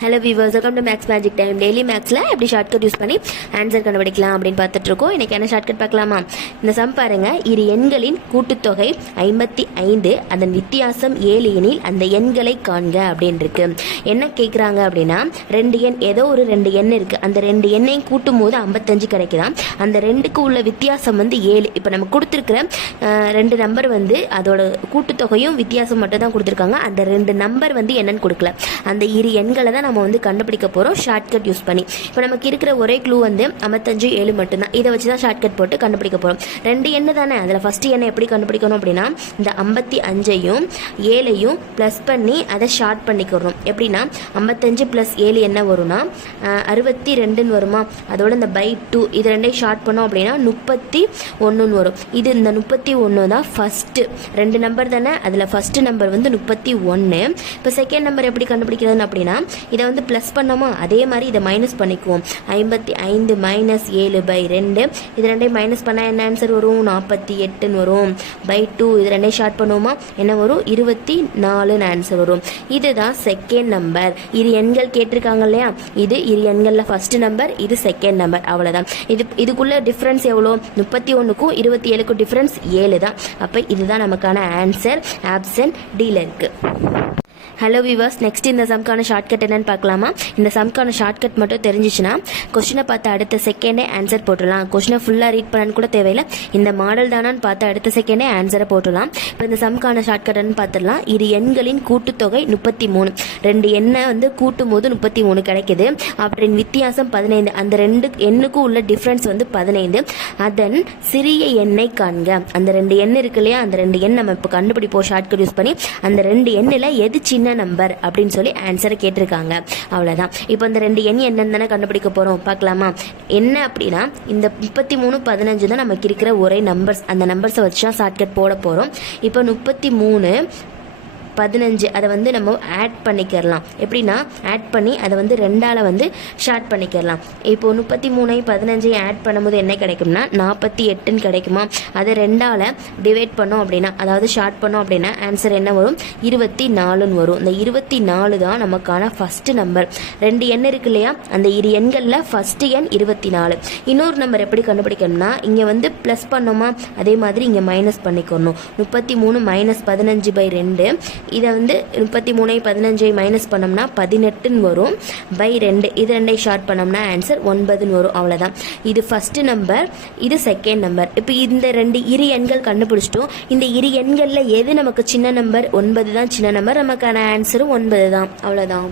Hello viewers, welcome to maths magic time. Daily மேக்ஸில் எப்படி shortcut use பண்ணி answer கண்டுபிடிக்கலாம் அப்படின்னு பார்த்துட்டு இருக்கோம். இன்றைக்கி என்ன ஷார்ட்கட் பார்க்கலாமா? இந்த சம் பாருங்க, இரு எண்களின் கூட்டுத்தொகை 55, அதன் வித்தியாசம் 7 எனில் அந்த எண்களை காண்க அப்படின்னு இருக்கு. என்ன கேட்குறாங்க அப்படின்னா, ரெண்டு எண், ஏதோ ஒரு ரெண்டு எண் இருக்குது, அந்த ரெண்டு எண்ணையும் கூட்டும் போது 55 கிடைக்குதான். அந்த ரெண்டுக்கு உள்ள வித்தியாசம் 7. இப்போ நம்ம கொடுத்துருக்கிற ரெண்டு நம்பர் அதோட கூட்டுத்தொகையும் வித்தியாசம் மட்டும் தான் கொடுத்துருக்காங்க. அந்த ரெண்டு நம்பர் என்னன்னு கொடுக்கல. அந்த இரு எண்களை தான் நம்ம கண்டுபிடிக்க போகிறோம் ஷார்ட்கட் யூஸ் பண்ணி. இப்போ நமக்கு இருக்கிற ஒரே க்ளூ 55, 7 மட்டும்தான். இதை வச்சு தான் ஷார்ட்கட் போட்டு கண்டுபிடிக்க போகிறோம். ரெண்டு எண்ணு தானே, அதில் ஃபஸ்ட்டு எண்ணை எப்படி கண்டுபிடிக்கணும் அப்படின்னா, இந்த 55ஐயும் 7ஐயும் ப்ளஸ் பண்ணி அதை ஷார்ட் பண்ணிக்கிறோம். எப்படின்னா 55 + 7 என்ன வரும்னா 62 வருமா, அதோட இந்த பை 2 இது ரெண்டையும் ஷார்ட் பண்ணோம் அப்படின்னா 31 வரும். இது இந்த 31 தான் ஃபஸ்ட்டு ரெண்டு நம்பர் தானே, அதில் ஃபஸ்ட்டு நம்பர் 31. இப்போ செகண்ட் நம்பர் எப்படி கண்டுபிடிக்கிறதுன்னு அப்படின்னா, இதை ப்ளஸ் பண்ணோமா, அதே மாதிரி இதை மைனஸ் பண்ணிக்குவோம். 55 - 7/2 இது ரெண்டையும் மைனஸ் பண்ணால் என்ன ஆன்சர் வரும்? 48 வரும். பை 2 இது ரெண்டையும் ஷார்ட் பண்ணுவோமா, என்ன வரும்? 24 ஆன்சர் வரும். இதுதான் செகண்ட் நம்பர். இரு எண்கள் கேட்டிருக்காங்க இல்லையா, இது இரு எண்களில் ஃபர்ஸ்ட் நம்பர், இது செகண்ட் நம்பர். அவ்வளோதான். இதுக்குள்ள டிஃப்ரென்ஸ் எவ்வளோ? 31க்கும் 27க்கும் டிஃப்ரென்ஸ் 7 தான். அப்போ இதுதான் நமக்கான ஆன்சர். ஆப்ஷன் டியில் இருக்கு. ஹலோ வியூவர்ஸ், நெக்ஸ்ட் இந்த சம்க்கான ஷார்ட்கட் என்னன்னு பார்க்கலாமா? இந்த சம்க்கான ஷார்ட்கட் மட்டும் தெரிஞ்சிச்சுன்னா கொஸ்டினை பார்த்து அடுத்த செகண்டே ஆன்சர் போட்டுடலாம். கொஸ்டினை ஃபுல்லாக ரீட் பண்ணன்னு கூட தேவையில்லை. இந்த மாடல் தானான்னு பார்த்து அடுத்த செகண்டே ஆன்சரை போட்டுடலாம். இப்போ இந்த சம்க்கான ஷார்ட்கட்னு பார்த்துடலாம். இரு எண்களின் கூட்டுத்தொகை 33. ரெண்டு எண்ணை கூட்டும் போது 33 கிடைக்குது. அப்படின்னு வித்தியாசம் 15. அந்த ரெண்டு எண்ணுக்கும் உள்ள டிஃப்ரென்ஸ் 15. அதன் சிறிய எண்ணை காண்க. அந்த ரெண்டு எண் இருக்கு இல்லையா, அந்த ரெண்டு எண் நம்ம இப்போ கண்டுபிடிப்போம் ஷார்ட்கட் யூஸ் பண்ணி. அந்த ரெண்டு எண்ணில் எது சின்ன நம்பர் அப்படின்னு சொல்லி ஆன்சரை கேட்டிருக்காங்க. அவ்வளவுதான். இப்போ இந்த ரெண்டு எண் என்னன்னு கண்டுபிடிக்க போறோம், பார்க்கலாமா? என்ன அப்படின்னா, இந்த 33, 15 தான் நமக்கு இருக்கிற ஒரே நம்பர்ஸ். அந்த நம்பர்ஸை வச்சு தான் ஷார்ட்கட் போட போறோம். இப்போ 33, 15 அதை நம்ம ஆட் பண்ணிக்கிறலாம். எப்படின்னா ஆட் பண்ணி அதை 2ஆல் ஷார்ட் பண்ணிக்கிறலாம். இப்போ 33, 15 ஆட் பண்ணும்போது என்ன கிடைக்கும்னா 48 கிடைக்குமா. அதை 2ஆல் டிவைட் பண்ணோம் அப்படின்னா, அதாவது ஷார்ட் பண்ணோம் அப்படின்னா ஆன்சர் என்ன வரும்? 24 வரும். இந்த 24 தான் நமக்கான ஃபர்ஸ்ட் நம்பர். ரெண்டு எண் இருக்கு இல்லையா, அந்த இரு எண்களில் ஃபர்ஸ்ட் எண் 24. இன்னொரு நம்பர் எப்படி கண்டுபிடிக்கணும்னா, இங்கே ப்ளஸ் பண்ணோமா, அதே மாதிரி இங்கே மைனஸ் பண்ணிக்கணும். 33 - 15/2 இதை 33, 15 மைனஸ் பண்ணோம்னா 18 வரும். பை 2 இது ரெண்டையும் ஷார்ட் பண்ணோம்னா ஆன்சர் 9 வரும். அவ்வளோதான். இது ஃபர்ஸ்ட் நம்பர், இது செகண்ட் நம்பர். இப்போ இந்த ரெண்டு இரு எண்கள் கண்டுபிடிச்சிட்டோம். இந்த இரு எண்களில் எது நமக்கு சின்ன நம்பர்? 9 தான் சின்ன நம்பர். நமக்கான ஆன்சரும் 9 தான். அவ்வளோதான்.